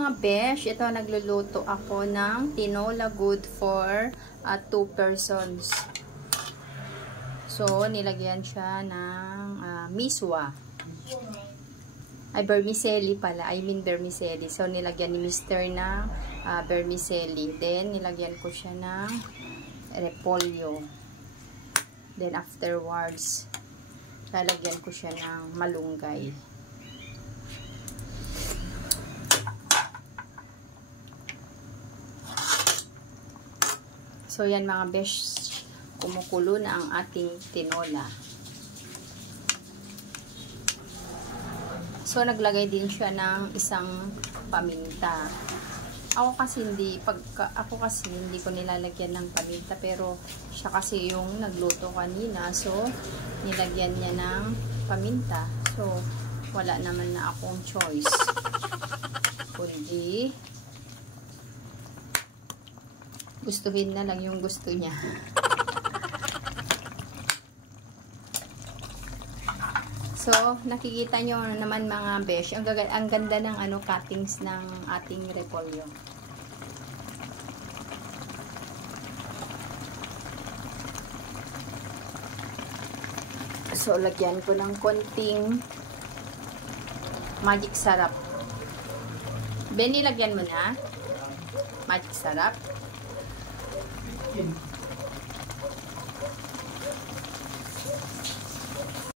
Mga besh, ito nagluluto ako ng tinola good for 2 persons. So, nilagyan siya ng miswa. Ay, vermicelli pala. I mean vermicelli. So, nilagyan ni Mr. ng vermicelli. Then, nilagyan ko siya ng repolyo. Then, afterwards, lalagyan ko siya ng malunggay. So, yan mga besh, kumukulo na ang ating tinola. So, naglagay din siya ng isang paminta. Ako kasi hindi ko nilalagyan ng paminta, pero siya kasi yung nagluto kanina. So, nilagyan niya ng paminta. So, wala naman na akong choice. Kundi gustuhin na lang yung gusto niya. So, nakikita nyo naman mga besh, ang ganda ng cuttings ng ating repolyo. So, lagyan ko ng konting magic sarap. Benny, lagyan mo na magic sarap.